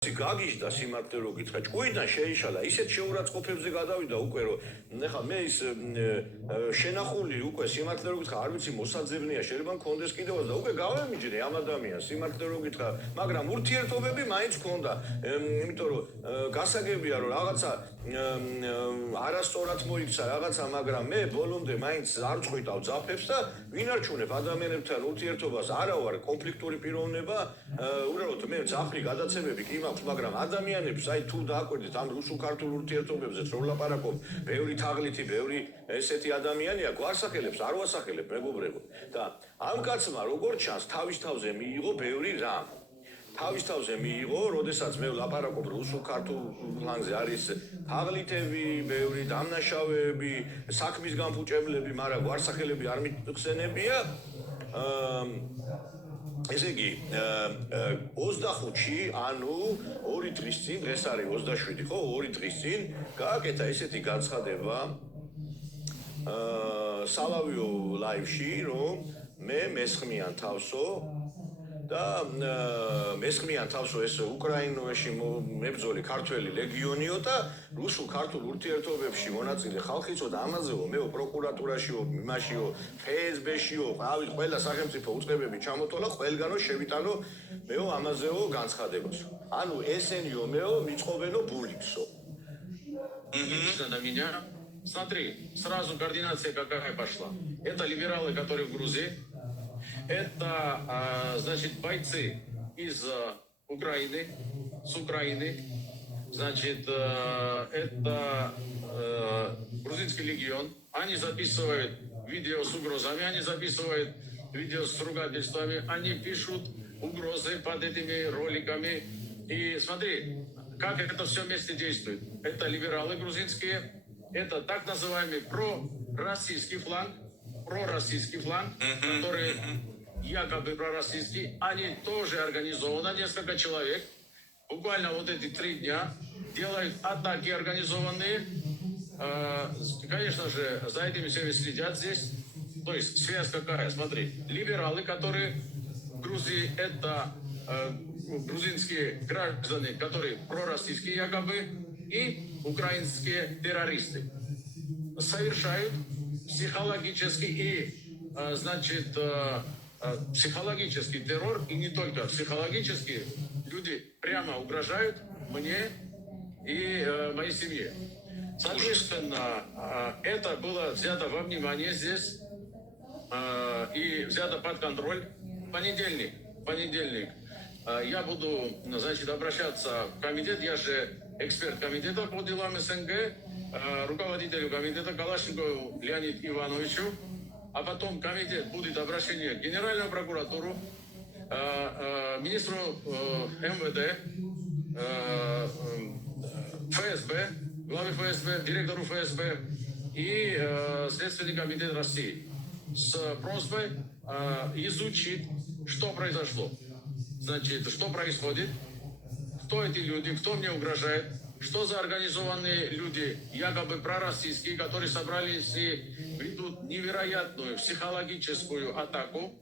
გაგიჟდა სიმართლე რო გითხრა, ჭკუიდან შეიშალა, ისეთ შეურაცხყოფებზე გადავიდა უკვე, რომ ეხლა მე ის შენახული უკვე სიმართლე რო გითხრა, არ ვიცი მოსაძებნია, შეიძლება მქონდეს კიდევაც და უკვე გავემიჯნე ამ ადამიანს სიმართლე რო გითხრა, მაგრამ ურთიერთობები მაინც ჰქონდა, იმიტომ რომ გასაგებია რომ რაღაცა არასწორად მოიქცა რაღაცა, მაგრამ მე ბოლომდე მაინც არ წყვიტავ ძაფებს და ვინარჩუნებ ადამიანებთან ურთიერთობას, არა ვარ კონფლიქტური პიროვნება, უბრალოდ მე ძაფრი გადაცემები კი მაქვს, მაგრამ ადამიანებს აი თუ დააკვირდით ამ რუსულ-ქართულ ურთიერთობებზეც რომ ვლაპარაკობ, ბევრი თაღლითი, ბევრი ესეთი ადამიანია, გვარსახელებს, არ ვასახელებ მეგობრებო. და ამ კაცმა როგორც ჩანს, თავის თავზე მიიღო ბევრი რამ. თავის თავზე მიიღო, როდესაც მე ვლაპარაკობ რუსულ-ქართულ პლანზე არის თაღლითები, ბევრი დამნაშავეები, საქმის განფუჭებლები, მაგრამ გვარსახელები არ მიხსენებია. ესე იგი 25-ში, ანუ 2 დღის წინ, დღეს არის 27, ხო, 2 დღის წინ გააკეთა ესეთი განცხადება სალავიო ლაივში, რომ მე მესხმიან თავსო და მესხმიან თავსო ეს უკრაინაში მებრძოლი ქართველი ლეგიონიო და რუსულ-ქართულ ურთიერთობებში მონაწილე ხალხიცო და ამაზეო მეო პროკურატურაშიო, იმაშიო, FSB-შიო, ყველა სახელმწიფო უწყებები ჩამოტოლა, ყველგანო შევიტანო მეო ამაზეო განცხადებას. ანუ ესენიო მეო მიწყობენო ბულიკსო. На меня. Смотри, сразу координация какая пошла. Это либералы, которые в Грузии. Это, значит, бойцы из Украины, с Украины. Значит, это грузинский легион. Они записывают видео с угрозами, они записывают видео с ругательствами, они пишут угрозы под этими роликами. И смотри, как это все вместе действует. Это либералы грузинские, это так называемый пророссийский фланг, который якобы пророссийский, они тоже организованы, несколько человек, буквально вот эти 3 дня делают атаки организованные. Конечно же, за этими всеми следят здесь. То есть связь какая? Смотри, либералы, которые в Грузии, это грузинские граждане, которые пророссийские якобы, и украинские террористы. Совершают психологический и, значит, психологический террор, и не только психологический. Люди прямо угрожают мне и моей семье. Соответственно, это было взято во внимание здесь и взято под контроль. Понедельник. Я буду, значит, обращаться в комитет. Я же эксперт комитета по делам СНГ, руководителю комитета Калашникову Леониду Ивановичу. А потом комитет будет обращение к Генеральному прокуратуру, министру МВД, ФСБ, главе ФСБ, директору ФСБ и Следственный комитет России с просьбой изучить, что произошло. Значит, что происходит, кто эти люди, кто мне угрожает, что за организованные люди, якобы пророссийские, которые собрались и ведут невероятную психологическую атаку,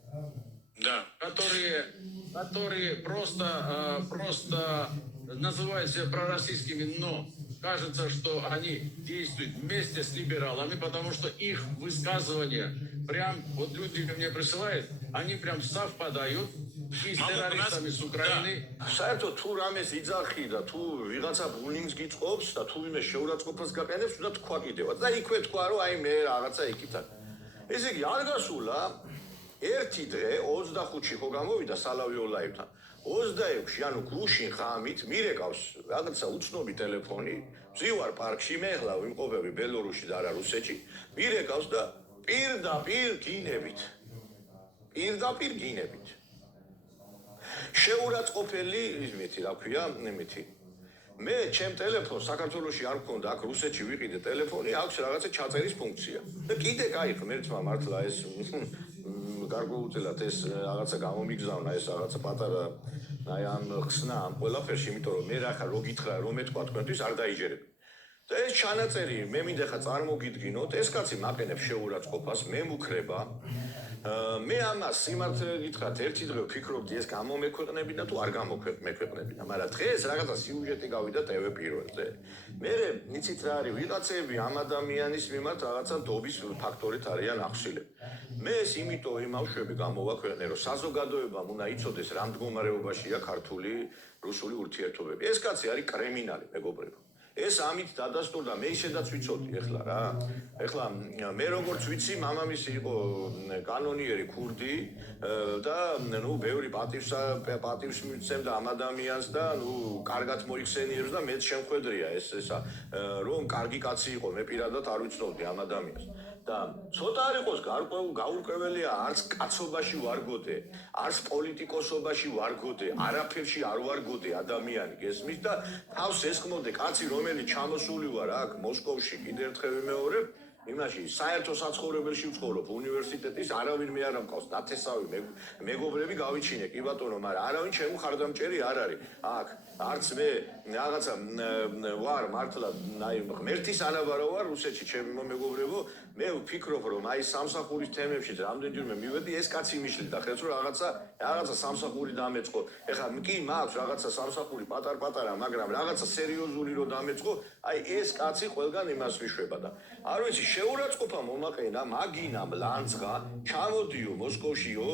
да. которые просто называют себя пророссийскими, но кажется, что они действуют вместе с либералами, потому что их высказывания, прям вот люди мне присылают, они прям совпадают и с террористами с Украины. საერთოდ თუ რამეს იძახი და თუ ვიღაცა ბულინგს გიწყობს და თუ ვინმე შეურაცხყოფას გაყენებს, უნდა თქვა კიდევაც. და იქვე თქვა, რომ აი მე რაღაცა იკითხა. ესე იგი, არ გასულა ერთი დღე 25-ში ხო გამოვიდა სალავიო ლაივთან. 26-ში, ანუ გუშინ ღამით მირეკავს რაღაცა უცნობი ტელეფონი. ვზივარ პარკში, მე ახლა ვიმყოფები ბელორუსში და არა რუსეთში. მირეკავს და პირდაპირ გინებით. შეურაცხყოფელი იმითი, რა ქვია, იმითი. მე ჩემ ტელეფონს საქართველოში არ მქონდა, აქ რუსეთში ვიყიდე ტელეფონი, აქვს რაღაცა ჩაწერის ფუნქცია. და კიდე кайფ მერცმა მართლა ეს გარკვეულწილად ეს რაღაცა გამომიგზავნა, ეს რაღაცა პატარა აი ამ ხსნა ამ ყველაფერში, იმიტომ რომ მე რახა რო გითხრა, რომ მეთქვა თქვენთვის არ დაიჯერებ. და ეს ჩანაწერი მე მინდა ხა წარმოგიდგინოთ, ეს კაცი მაყენებს შეურაცხყოფას, მე მუქრება მე ამას სიმართლე გითხრათ, ერთი დღე ვფიქრობდი ეს გამომექვეყნებინა თუ არ გამომექვეყნებინა, მაგრამ დღეს რაღაცა სიუჟეტი გავიდა TV პირველზე. მე იცით რა არის, ვიღაცები ამ ადამიანის მიმართ რაღაცა დობის ფაქტორით არიან ახსილები. მე ეს იმიტომ იმავშვები გამოვაქვეყნე, რომ საზოგადოებამ უნდა იცოდეს რა მდგომარეობაშია ქართული რუსული ურთიერთობები. ეს კაცი არის კრიმინალი, მეგობრებო. ეს ამით დადასტურდა, მე ისედაც ვიცოდი ეხლა რა. ეხლა მე როგორც ვიცი, მამამისი იყო კანონიერი ქურდი და ნუ ბევრი პატივს მიცემდა ამ ადამიანს და ნუ კარგად მოიხსენიერებს და მეც შემხვედრია ესა რომ კარგი კაცი იყო, მე პირადად არ ვიცნობდი ამ ადამიანს. და ცოტა არ იყოს გაურკვეველია, არც კაცობაში ვარგოდე, არც პოლიტიკოსობაში ვარგოდე, არაფერში არ ვარგოდე ადამიანი გესმის და თავს ესხმოდე კაცი რომელიც ჩამოსული ვარ აქ მოსკოვში კიდე ერთხელ ვიმეორებ იმაში საერთო საცხოვრებელში ვცხოვრობ უნივერსიტეტის არავინ მე არ ამყავს ნათესავი მეგობრები გავიჩინე კი ბატონო მაგრამ არავინ ჩემი ხარდამჭერი არ არის აქ არც მე რაღაცა ვარ მართლა აი ღმერთის ანაბარო ვარ რუსეთში ჩემი მეგობრებო მე ვფიქრობ რომ აი სამსახურის თემებშიც რამდენჯერმე მივედი ეს კაცი მიშლიდა ხელს რომ რაღაცა სამსახური დამეწყო ეხლა კი მაქვს რაღაცა სამსახური პატარ-პატარა მაგრამ რაღაცა სერიოზული რომ დამეწყო აი ეს კაცი ყველგან იმას მიშვება და არ ვიცი შეურაცხყოფა მომაყენა მაგინამ ლანძღა ჩამოდიო მოსკოვშიო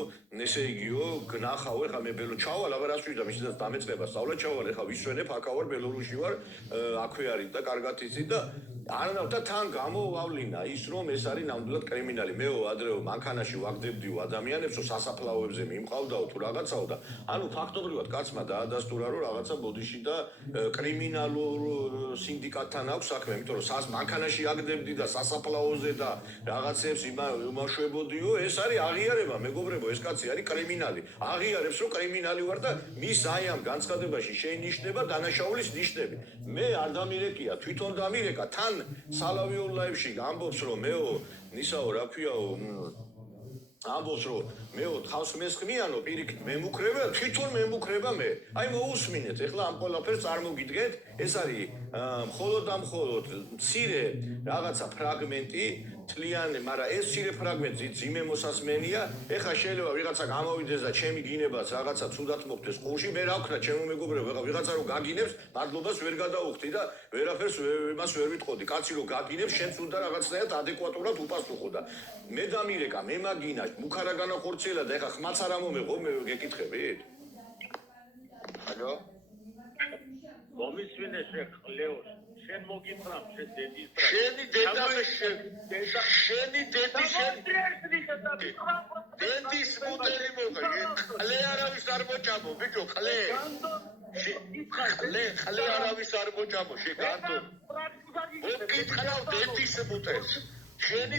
ესე იგიო გნახავ ეხლა მე ბელო ჩავალ აღარ ასვიდა მისდაც დამეწყება სწავლა ჩავალ ეხლა ვისვენებ აქა ვარ ბელორუსში ვარ აქვე არის და კარგად იცი და არანაირ და თან გამოვავლინა ის რომ ეს არის ნამდვილად კრიმინალი მეო ადრეო მანქანაში ვაგდებდიო ადამიანებს რომ სასაფლაოებზე მიმყავდაო თუ რაღაცაო და ანუ ფაქტობრივად კაცმა დაადასტურა რომ რაღაცა ბოდიში და კრიმინალურ სინდიკატთან აქვს საქმე იმიტომ რომ მანქანაში აგდებდი და სასაფლაოზე და რაღაცებს იმაშვებოდიო ეს არის აღიარება მეგობრებო ეს კაცი არის კრიმინალი აღიარებს რომ კრიმინალი ვარ და მის აი ამ განცხადებაში შეინიშნება დანაშაულის ნიშნები მე არ დამირეკია თვითონ დამირეკა თან სალავიურ ლაივში ამბობს რომ მეო ნისაო რა ქვიაო ამბობს რომ მეო თავს მესხმიანო პირიქით მემუქრება თვითონ მემუქრება მე აი მოусმინეთ ეხლა ამ ყველაფერს წარმოგიდგეთ ეს არის მხოლოდ და მხოლოდ მცირე რაღაცა ფრაგმენტი თლიანი მაგრამ ეს მცირე ფრაგმენტი ძიმე მოსასმენია ეხლა შეიძლება ვიღაცა გამოვიდეს და ჩემი გინებას რაღაცა ცუდად მოხდეს ყურში მე რა ვქნა ჩემო მეგობრებო ეხლა ვიღაცა რომ გაგინებს მადლობას ვერ გადაუხდი და ვერაფერს იმას ვერ ვიტყოდი კაცი რომ გაგინებს შენც უნდა რაღაცნაირად ადეკვატურად უპასუხო და მე დამირეკა მე მაგინა მუქარა განახორციელა და ეხლა ხმაც არ ამომეღო მე გეკითხებით ალო მომისვენე შეხლეოს შენ მოგიხრამ შენ დედის შენი დედა შენი დედის მუტელი მოგა ხლე არავის არ მოჭამო ბიჭო ხლე ხლე არავის არ მოჭამო შეგანდო მოგიხრამ დედის მუტელს შენი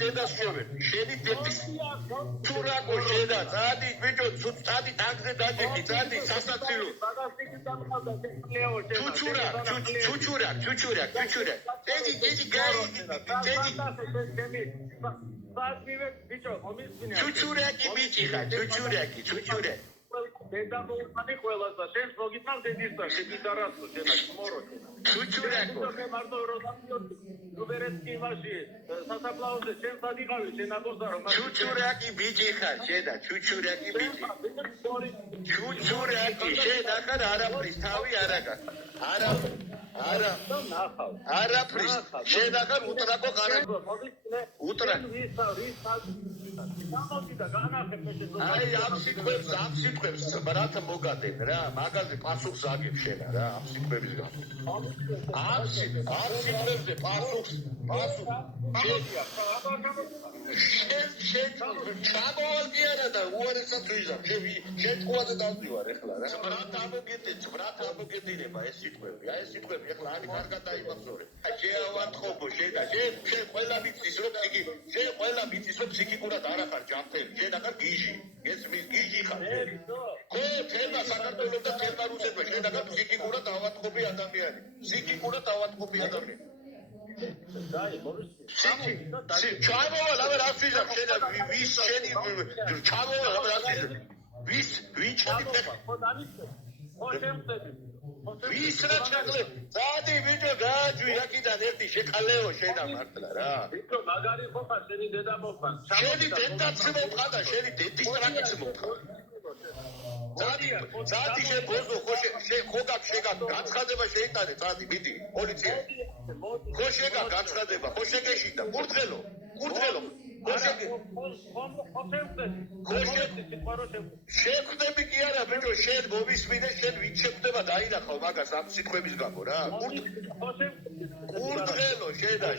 დედა შენი დედის თუ რაგო შედა წადი ბიჭო წადი ტანგზე დაჭიქი წადი სასაცილო ჩუჩურა ჩუჩურაკი ბიჭიხა ჩუჩურაკი დედა მოუხანი ყველას და შენს მოგიწყავ დედის და შეგიდარასო შენა მორო ჩუჩურაკო მე მარტო როდამიოდი რუბერეთკი იმაში სასაფლაოზე შენ სადიყავი შენ აკოსა რომ ჩუჩურაკი ბიჭიხა შედა ჩუჩურაკი ბიჭი ჩუჩურაკი შედა ხარ არაფრის თავი არაგა არაფრის შედა ხარ უტრაკო ყარაკო უტრაკ აი ამ სიტყვებს ბრატ მოგადებ რა მაგაზე პასუხს აგებ შენა რა ამ სიტყვების გამო ამ სიტყვებზე პასუხს შენ ჩამოვალგიანა და უარესად ვიზამ შენ ყوادზე დავდივარ ეხლა რა ბრატ ამოგედინება ეს სიტყვები აი ეს სიტყვები ეხლა არის კარგად დაიმახსოვრე აი შეავათხობო შენა შენ ყველა მიწის რომ შენ ყველა მიწის რომ ფსიქიკურად არ ახარ ჯანმრთელი შენ ახარ გიჟი ეს მის გიჟი ხარ ხო თემა საქართველოს და თემა რუსეთმა შენ ახარ ფსიქიკურად ავათხობი ადამიანი დაი მოვისმენ ჩამოვალ აბა რა ვიზამ შენ ვის შენი ჩამოვალ აბა რა ვიზამ ვის ვინ ჩამოვალ ხო დამიცე ხო შემწები ვის რა ჩახლე? წადი ბიჭო, გააჯვი აქიდან ერთი შეკალეო შენა მართლა რა. ბიჭო, მაგარი ხო ხარ, შენი დედა მოხარ. შენი დედაც მომყადა, შენი დედის ტრაკიც მომყადა. წადი შე ბოზო ხო გაგ გაცხადება შეიტანე, წადი მიდი, პოლიცია. ხო შეგა გაცხადება, ხო შეგეშინდა, კურდღელო. შეხვდები კი არა ბიჭო, შენ მომისმინე, შენ ვინ შეხვდება დაინახავ მაგას ამ სიტყვების გამო რა. კურდღელო შედა,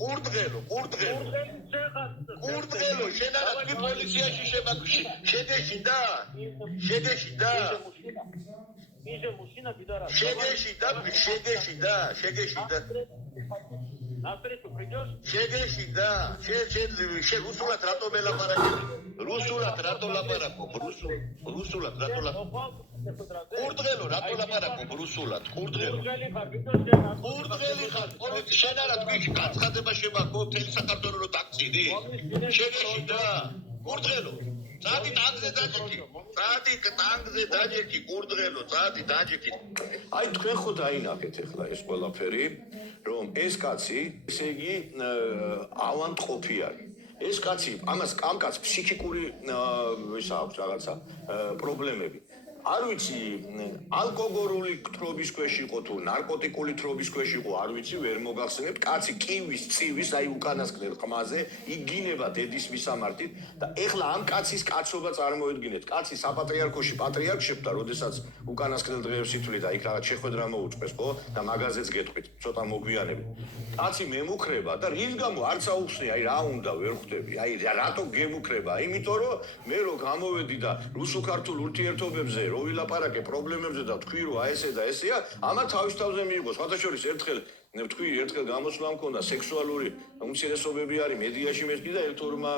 კურდღელო. კურდღელო შენ არა თქვი პოლიციაში შეგეშინდა? Миже мужчина пидорас. შეგეშინდა. Навстречу придешь? შეგეშინდა. შენ რუსულად რატო მელაპარაკე? რუსულად რატო ლაპარაკობ? რუსულად რატო ლაპარაკობ? კურდღელო რატო ლაპარაკობ რუსულად? კურდღელი ხარ, პოლიცი შენ არა თქვი გაცხადება შემაქო მთელი საქართველოს რო დაგწიდი? შეგეშინდა. კურდღელო წადი ტანგზე დაჯექი, კურდღელო, წადი დაჯექი. აი თქვენ ხო დაინახეთ ახლა ეს ყველაფერი, რომ ეს კაცი, ესე იგი, ავანტყოფი არის. ეს კაცი, ამ კაცს ფსიქიკური ის აქვს რაღაცა პრობლემები. არ ვიცი, ალკოგოლური თრობის ქვეშ იყო თუ ნარკოტიკული თრობის ქვეშ იყო, არ ვიცი, ვერ მოგახსენებთ. კაცი კივის, წივის, აი უკანასკნელ ყმაზე იგინება დედის მისამართით და ეხლა ამ კაცის კაცობა წარმოედგინეთ. კაცი საპატრიარქოში პატრიარქ შეხვდა, როდესაც უკანასკნელ დღეებს ითვლით და იქ რაღაც შეხვედრა მოუწყვეს, ხო? და მაგაზეც გეტყვით, ცოტა მოგვიანებით. კაცი მემუქრება და რის გამო არც აუხსნი, აი რა უნდა ვერ ხვდები, აი რატო გემუქრება? იმიტომ რომ მე რო გამოვედი და რუსულ-ქართულ ურთიერთობებზე რო ვილაპარაკე პრობლემებზე და თქვი რომ აი ესე და ესეა, ამათ თავის თავზე მიიღო. სხვადასხვა ერთხელ გამოსვლა მქონდა სექსუალური უმცირესობები არის მედიაში მეთქი და ერთორმა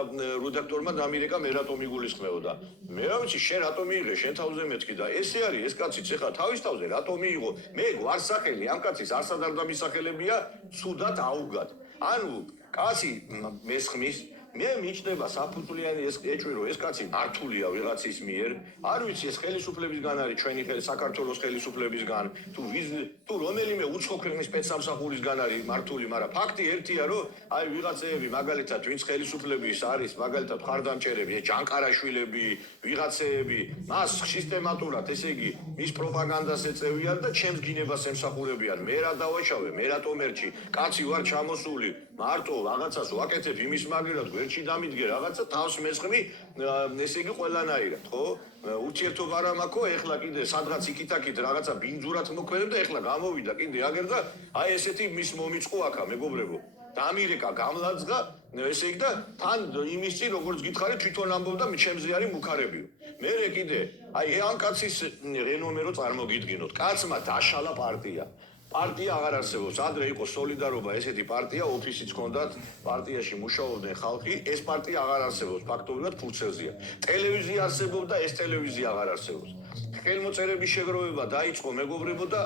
რედაქტორმა დამირეკა მე რატომ იგულისხმეოდა. მე რა ვიცი, შენ რატომ მიიღე, შენ თავზე მეთქი და ესე არის ეს კაციც ეხლა თავის თავზე რატომ მიიღო? მე გვარსახელი ამ კაცის არსად არ დამისახელებია, ცუდად აუგად. ანუ კაცი მესხმის მე მიჩნდება საფუძვლიანი ეს ეჭვი რომ ეს კაცი მართულია ვიღაცის მიერ. არ ვიცი ეს ხელისუფლებისგან არის ჩვენი საქართველოს ხელისუფლებისგან თუ რომელიმე უცხო ქვეყნის სპეცსამსახურისგან არის მართული, მაგრამ ფაქტი ერთია რომ აი ვიღაცეები მაგალითად ვინც ხელისუფლების არის მაგალითად მხარდამჭერები, ჯანკარაშვილები, ვიღაცეები მას სისტემატურად ესე იგი მის პროპაგანდას ეწევიან და ჩემს გინებას ემსახურებიან. მე რა დავაშავე, მე რატომ ერჩი, კაცი ვარ ჩამოსული, მარტო რაღაცას ვაკეთებ იმის მაგერად ვერჩი დამიდგე რაღაცა თავს მესხმი, ესე იგი ყველანაირად, ხო? ურთიერთობა არ მაქვს, ეხლა კიდე სადღაც იქით-აქით რაღაცა ბინძურად მოქმედებ და ეხლა გამოვიდა კიდე აგერ და აი ესეთი მის მომიწყო აქა, მეგობრებო. დამირეკა, გამლაძღა, ესე იგი და თან იმის წინ როგორც გითხარით, თვითონ ამბობდა ჩემზე არის მუქარებიო. მერე კიდე, აი ამ კაცის რენომე რო წარმოგიდგინოთ, კაცმა დაშალა პარტია. პარტია აღარ არსებობს. ადრე იყო სოლიდარობა, ესეთი პარტია, ოფისიც ჰქონდათ, პარტიაში მუშაობდნენ ხალხი, ეს პარტია აღარ არსებობს, ფაქტობრივად ფურცელზეა. ტელევიზია არსებობდა, ეს ტელევიზია აღარ არსებობს. ხელმოწერების შეგროვება დაიწყო, მეგობრებო და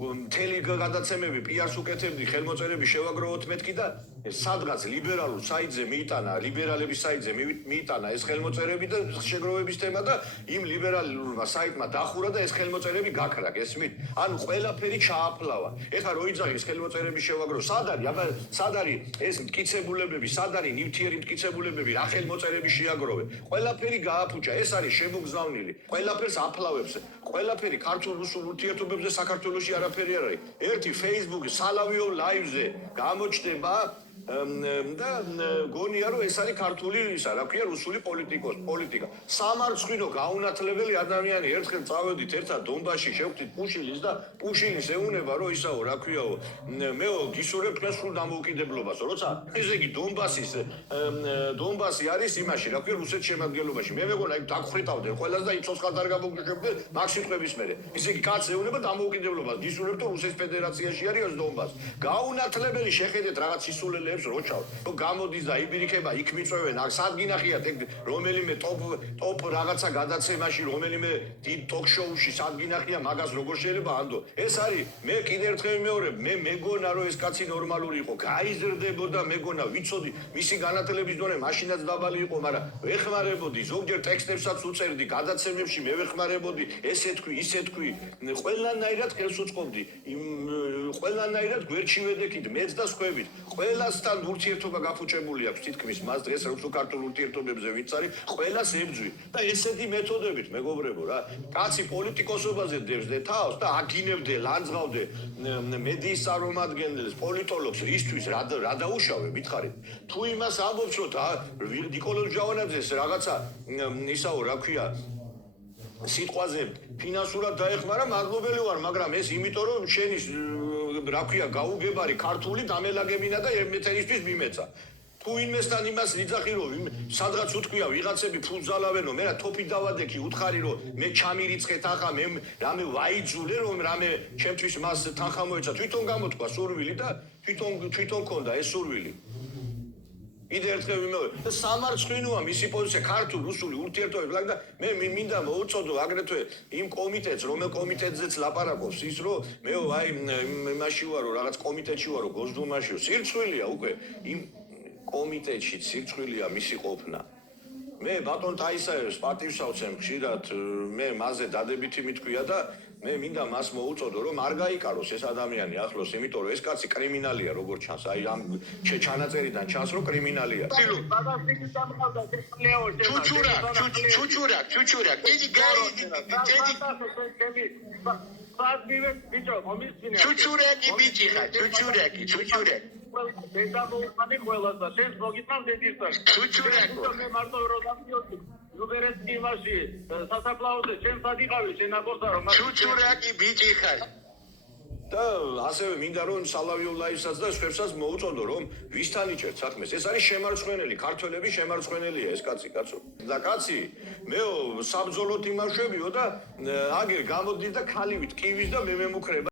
მთელი გადაცემები პიარს უკეთებდი, ხელმოწერები შევაგროვოთ მეთქი და სადღაც ლიბერალურ საიტზე მიიტანა, ლიბერალების საიტზე მიიტანა ეს ხელმოწერები და შეგროვების თემა და იმ ლიბერალურმა საიტმა დახურა და ეს ხელმოწერები გაქრა, გესმით? ანუ ყველაფერი ჩააფლავა. ეხლა რო იძახი ეს ხელმოწერები შევაგრო, სად არის ეს მტკიცებულებები, სად არის ნივთიერი მტკიცებულებები, რა ხელმოწერები შეაგროვე? ყველაფერი გააფუჭა, ეს არის შემოგზავნილი. ყველაფერს აფლავებს. ყველაფერი ქართულ-რუსულ ურთიერთობებზე საქართველოში არაფერი არ არის. ერთი Facebook სალავიო ლაივზე გამოჩნდება და გონია რომ ეს არის ქართული ისა, რა ქვია, რუსული პოლიტიკა. სამარცხვინო გაუნათლებელი ადამიანი, ერთხელ წავედით ერთად დონბასში, შევხვდით პუშინის და პუშინის ეუნება რომ ისაო, რა ქვიაო, მეო გისურვებ თქვენ სრულ დამოუკიდებლობას, როცა ესე იგი დონბასი არის იმაში, რა ქვია, რუსეთის შემადგენლობაში. მე მეგონა იქ დაგხრიტავდნენ ყველას და იცოცხლად არ გამოგიშვებდნენ მაგ სიტყვების მერე. ისე იგი კაც ეუნება დამოუკიდებლობას, გისურვებ თუ რუსეთის ფედერაციაში არის ეს დონბასი. გაუნათლებელი შეხედეთ რაღაც ისულელე მერებს რო ჩავ. რო გამოდის და იბირიქება, იქ მიწვევენ, აქ სად გინახიათ ეგ რომელიმე ტოპ რაღაცა გადაცემაში, რომელიმე დიდ ტოქ-შოუში სად გინახია მაგას როგორ შეიძლება ანდო. ეს არის მე კიდევ ერთხელ ვიმეორებ, მე მეგონა რომ ეს კაცი ნორმალური იყო, გაიზრდებოდა მეგონა, ვიცოდი, მისი განათლების დონე მაშინაც დაბალი იყო, მაგრამ ვეხმარებოდი, ზოგჯერ ტექსტებსაც უწერდი, გადაცემებში მე ვეხმარებოდი, ესე თქვი, ისე თქვი, ყველანაირად ხელს უწყობდი, ყველანაირად გვერდში ვედექით, მეც და სხვაებით, ყველასთან ურთიერთობა გაფუჭებული აქვს თითქმის მას დღეს რუსულ ქართულ ურთიერთობებზე ვინც არის, ყველას ებძვი და ესეთი მეთოდებით, მეგობრებო რა, კაცი პოლიტიკოსობაზე დევსდე თავს და აგინებდე, ლანძღავდე მედიის წარმომადგენელს, პოლიტოლოგს, ისთვის რა დაუშავე, მითხარით. თუ იმას ამბობს, რომ ნიკოლოზ ჯავანაძეს რაღაცა ისაო, რა ქვია, სიტყვაზე ფინანსურად დაეხმარა, მადლობელი ვარ, მაგრამ ეს იმიტომ რომ შენი რა ქვია, გაუგებარი ქართული დამელაგებინა და ერთმანეთისთვის მიმეცა. თუ ინვესტან იმას ნიძახი რომ სადღაც უთქვია ვიღაცები ფულს ძალავენო, მე რა თოფი დავადექი, უთხარი რომ მე ჩამირიცხეთ ახლა, მე რამე ვაიძულე რომ რამე ჩემთვის მას თანხა მოეცა, თვითონ გამოთქვა სურვილი და თვითონ ქონდა ეს სურვილი. კიდე ერთხელ ვიმეორებ და სამარცხვინოა მისი პოზიცია ქართულ რუსული ურთიერთობები და მე მინდა მოუწოდო აგრეთვე იმ კომიტეტს, რომელ კომიტეტზეც ლაპარაკობს ის რომ მე აი იმაში ვარო, რაღაც კომიტეტში ვარო, გოსდუმაშიო, სირცხვილია უკვე იმ კომიტეტში სირცხვილია მისი ყოფნა. მე ბატონ ტაისაევს პატივსავცემ ხშირად მე მასზე დადებითი მითქვია და მე მინდა მას მოუწოდო რომ არ გაიკაროს ეს ადამიანი ახლოს, იმიტომ რომ ეს კაცი კრიმინალია როგორც ჩანს, აი ამ ჩანაწერიდან ჩანს რომ კრიმინალია. ჩუჩურა, დიდი გაიდი, ჩუჩურაკი ბიჭი ხარ, ჩუჩურაკი. დედამოუყანი ყველას და შენს მოგიწევ დედისთან. ჩუჩურაკი. მე მარტო რო დავიოდი. ლუბერეთში იმაში სასაფლაოზე შენ სად იყავი შენ აბოსა რომ ჩუჩურაკი ბიჭი ხარ. და ასევე მინდა რომ სალავიულაისაც და სხვებსაც მოუწოდო რომ ვისთან იჭერთ საქმეს. ეს არის შემარცხვენელი, ქართველების შემარცხვენელია ეს კაცი, კაცო. და კაცი მეო საბრძოლოდ იმავშებიო და აგერ გამოდის და ქალივით კივის და მე მემუქრება